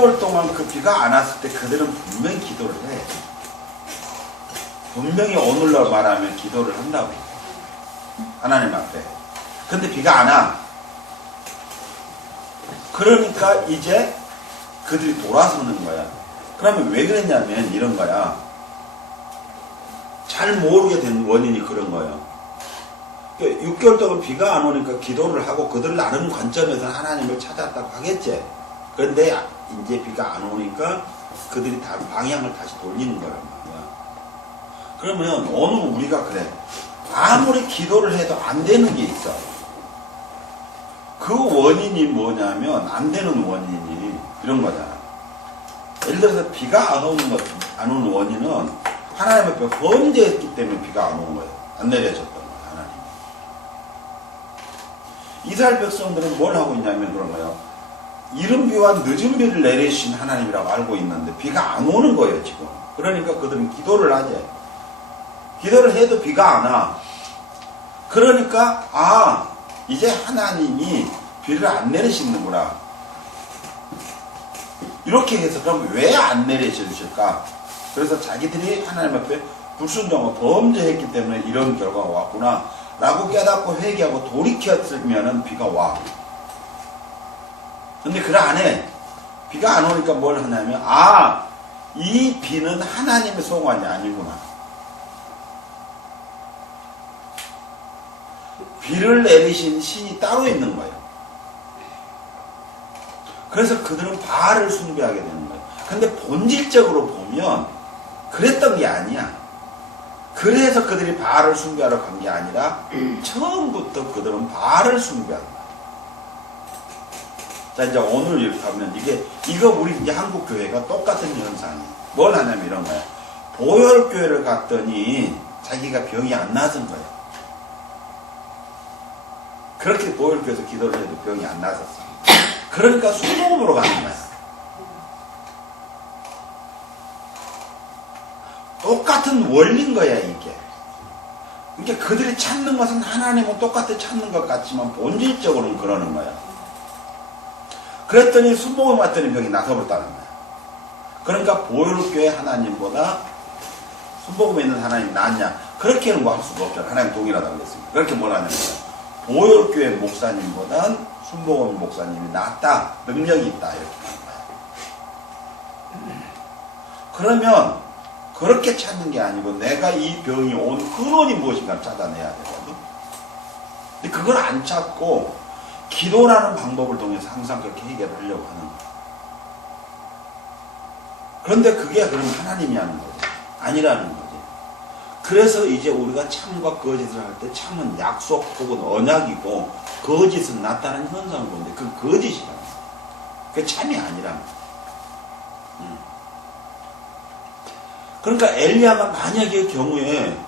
6개월 동안 그 비가 안 왔을 때 그들은 분명히 기도를 해. 분명히 오늘날 말하면 기도를 한다고. 하나님 앞에. 근데 비가 안 와. 그러니까 이제 그들이 돌아서는 거야. 그러면 왜 그랬냐면 이런 거야. 잘 모르게 된 원인이 그런 거예요. 6개월 동안 비가 안 오니까 기도를 하고 그들 나름 관점에서 하나님을 찾았다고 하겠지. 그런데 이제 비가 안 오니까 그들이 다 방향을 다시 돌리는 거란 말이야. 그러면 오늘 우리가 그래. 아무리 기도를 해도 안 되는 게 있어. 그 원인이 뭐냐면 안 되는 원인이 이런 거잖아. 예를 들어서 비가 안 오는 것, 안 오는 원인은 하나님 앞에 범죄했기 때문에 비가 안 온 거예요. 안 내려졌던 거예요, 하나님. 이스라엘 백성들은 뭘 하고 있냐면 그런 거예요. 이른 비와 늦은 비를 내리신 하나님이라고 알고 있는데 비가 안 오는 거예요, 지금. 그러니까 그들은 기도를 하지. 기도를 해도 비가 안 와. 그러니까, 아, 이제 하나님이 비를 안 내리시는구나. 이렇게 해서 그럼 왜 안 내리실까? 그래서 자기들이 하나님 앞에 불순종하고 범죄했기 때문에 이런 결과가 왔구나. 라고 깨닫고 회개하고 돌이켰으면 비가 와. 근데 그 안에 비가 안 오니까 뭘 하냐면, 아, 이 비는 하나님의 소관이 아니구나. 비를 내리신 신이 따로 있는 거예요. 그래서 그들은 바알을 숭배하게 되는 거예요. 근데 본질적으로 보면 그랬던 게 아니야. 그래서 그들이 바알을 숭배하러 간 게 아니라 처음부터 그들은 바알을 숭배한 거야. 자 이제 오늘 이렇게 하면 이게 이거 우리 이제 한국 교회가 똑같은 현상이 뭘 하냐면 이런 거야. 보혈 교회를 갔더니 자기가 병이 안 나선 거야. 그렇게 보혈 교회에서 기도를 해도 병이 안 나섰어. 그러니까 순복음으로 가는 거야. 똑같은 원리인 거야, 이게. 그러니까 그들이 찾는 것은 하나님은 똑같이 찾는 것 같지만 본질적으로는 그러는 거야. 그랬더니 순복음 왔더니 병이 나서버렸다는 거야. 그러니까 보혈교회 하나님보다 순복음에 있는 하나님이 낫냐? 그렇게는 뭐 할 수가 없잖아. 하나님 동일하다고 그랬습니다. 그렇게 뭘 하냐면 보혈교회 목사님보단 순복음 목사님이 낫다. 능력이 있다. 이렇게 하는 거야. 그러면 그렇게 찾는 게 아니고 내가 이 병이 온 근원이 무엇인가를 찾아내야 되거든. 근데 그걸 안 찾고 기도라는 방법을 통해서 항상 그렇게 해결하려고 하는 거야. 그런데 그게 그럼 하나님이 하는 거지. 아니라는 거지. 그래서 이제 우리가 참과 거짓을 할 때 참은 약속 혹은 언약이고 거짓은 나타나는 현상을 보는데 그 거짓이라는 거야. 그게 참이 아니라는 거야. 음. 그러니까 엘리야가 만약의 경우에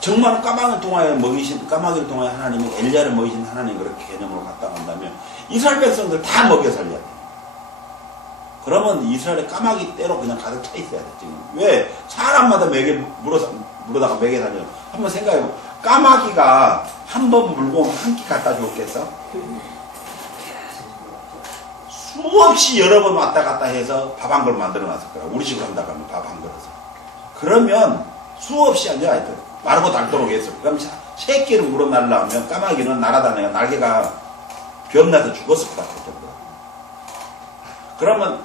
정말 까마귀를 통하여 먹이신 까마귀를 통하여 하나님이 엘리야를 먹이신 하나님 그렇게 개념으로 갖다 간다면 이스라엘 백성들 다 먹여 살려야 돼. 그러면 이스라엘의 까마귀 떼로 그냥 가득 차 있어야 돼 지금. 왜 사람마다 먹여 물어서 물어다가 먹여 살려? 한번 생각해보. 까마귀가 한 번 물고 한 끼 갖다 줬겠어? 수없이 여러 번 왔다 갔다 해서 밥 한 그릇 만들어 놨을 거야. 우리 집으로 한다 그러면 밥 한 그릇을. 그러면 수없이 아니라 하여튼 마르고 닳도록 거야. 그럼 자- 새끼를 물어날라면 까마귀는 날아다니가 날개가 병나서 죽었을 것 정도야. 그러면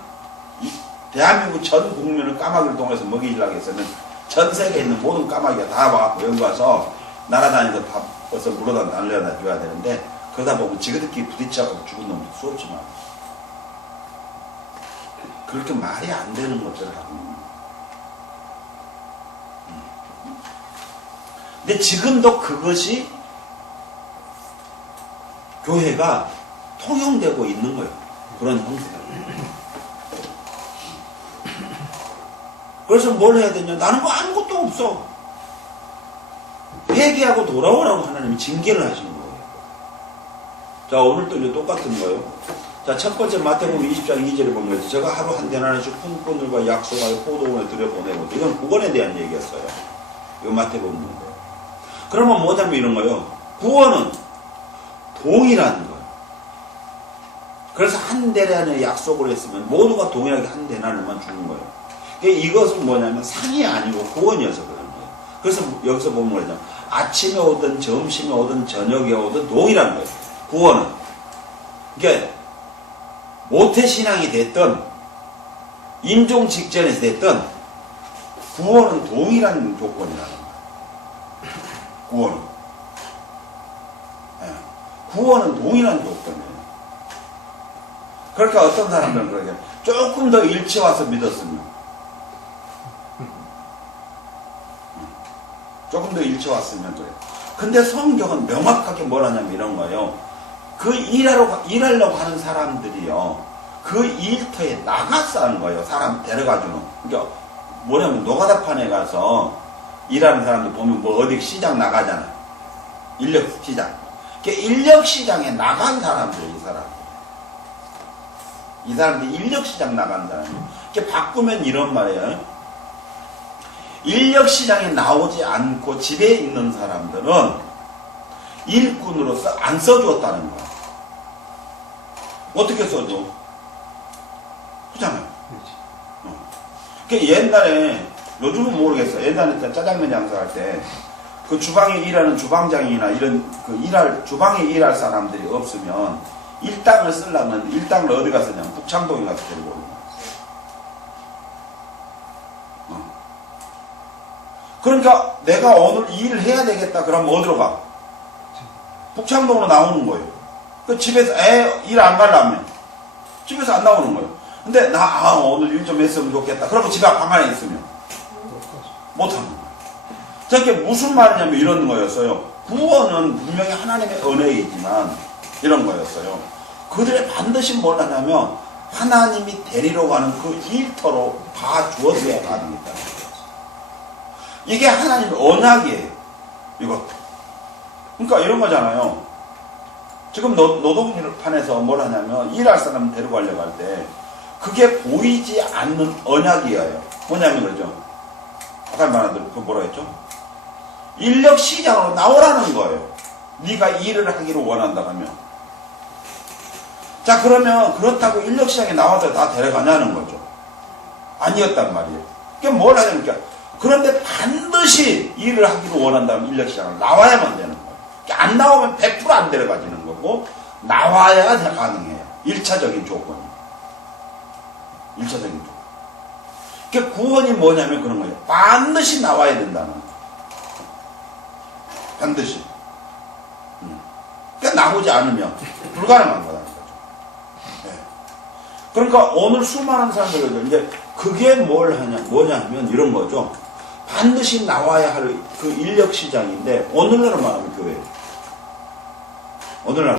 이 대한민국 전 국민을 까마귀를 통해서 먹이려고 했으면 전 세계에 있는 모든 까마귀가 다 와갖고 여기 와서 날아다니면서 밥 벌써 물어다 날려다 줘야 되는데 그러다 보면 지그들끼리 부딪혀갖고 죽은 놈도 수없지 만 그렇게 말이 안 되는 것들을 하고 있는 거예요. 음. 근데 지금도 그것이 교회가 통용되고 있는 거예요. 그런 형태가. 그래서 뭘 해야 되냐? 나는 뭐 아무것도 없어. 회개하고 돌아오라고 하나님이 징계를 하시는 거예요. 자, 오늘도 이제 똑같은 거예요. 자, 첫 번째 마태복음 20장 2절에 보면 제가 하루 한 대나리씩 품꾼들과 약속하여 포도원에 들여보내고 이건 구원에 대한 얘기였어요. 이 마태복음. 그러면 뭐냐면 이런 거예요. 구원은 동일한 거예요. 그래서 한 대란의 약속을 했으면 모두가 동일하게 한 대란을만 주는 거예요. 그러니까 이것은 뭐냐면 상이 아니고 구원이어서 그런 거예요. 그래서 여기서 보면 뭐냐 아침에 오든 점심에 오든 저녁에 오든 동일한 거예요. 구원은. 그러니까 모태신앙이 됐든 임종 직전에서 됐든 구원은 동일한 조건이라는 거예요. 구원은. 예. 구원은 동일한 조건이에요. 그러니까 어떤 사람들은 그러게 조금 더 일찍 와서 믿었으면 조금 더 일찍 왔으면 그래요. 근데 성경은 명확하게 뭐라냐면 이런 거예요. 그 일하러, 가- 일하려고 하는 사람들이요. 그 일터에 나가서 하는 거예요. 사람 데려가주는. 그러니까 뭐냐면 노가다판에 가서 일하는 사람들 보면 뭐 어디 시장 나가잖아. 인력 시장. 그 인력 시장에 나간 사람들이 이 사람. 이 사람들이 인력 시장 나간 사람이에요. 이렇게 바꾸면 이런 말이에요. 인력 시장에 나오지 않고 집에 있는 사람들은 일꾼으로서 안 써주었다는 거야. 어떻게 써줘? 그잖아요. 그 옛날에 요즘은 모르겠어. 옛날에 짜- 짜장면 장사할 때 그 주방에 일하는 주방장이나 이런 그 일할 주방에 일할 사람들이 없으면 일당을 쓰려면 일당을 어디 가서 냐면 북창동에 가서 데리고 오는 거야. 어. 그러니까 내가 오늘 이 일을 해야 되겠다 그러면 어디로 가? 북창동으로 나오는 거예요. 그 집에서 애일안 가려면 집에서 안 나오는 거예요. 근데 나 아, 오늘 일 좀 했으면 좋겠다. 그러고 집에 방 안에 있으면 못하는 거예요. 저게 무슨 말이냐면 이런 거였어요. 구원은 분명히 하나님의 은혜이지만 이런 거였어요. 그들의 반드시 뭘 하냐면 하나님이 데리러 가는 그 일터로 봐주어져야 가는 거예요. 이게 하나님의 언약이에요. 이것도. 그러니까 이런 거잖아요. 지금 노, 노동판에서 뭘 하냐면 일할 사람 데려가려고 할 때 그게 보이지 않는 언약이에요. 뭐냐면 그러죠. 아까 말한 그 뭐라 했죠? 인력 시장으로 나오라는 거예요. 네가 일을 하기를 원한다 하면. 자 그러면 그렇다고 인력 시장에 나와서 다 데려가냐는 거죠. 아니었단 말이에요. 그게 뭘 하냐면 그러니까 그런데 반드시 일을 하기를 원한다면 인력 시장을 나와야만 되는 거예요. 안 나오면 100%안 데려가지는 거고 나와야 가능해요. 1차적인 조건이. 1차적인 조건. 그러니까 구원이 뭐냐면 그런 거예요. 반드시 나와야 된다는 거예요. 반드시. 음. 그러니까 나오지 않으면 불가능한 거죠. 네. 그러니까 오늘 수많은 사람들이 이제 그게 뭘 하냐, 뭐냐 하면 이런 거죠. 반드시 나와야 할 그 인력 시장인데 오늘날 말하면 교회. 오늘날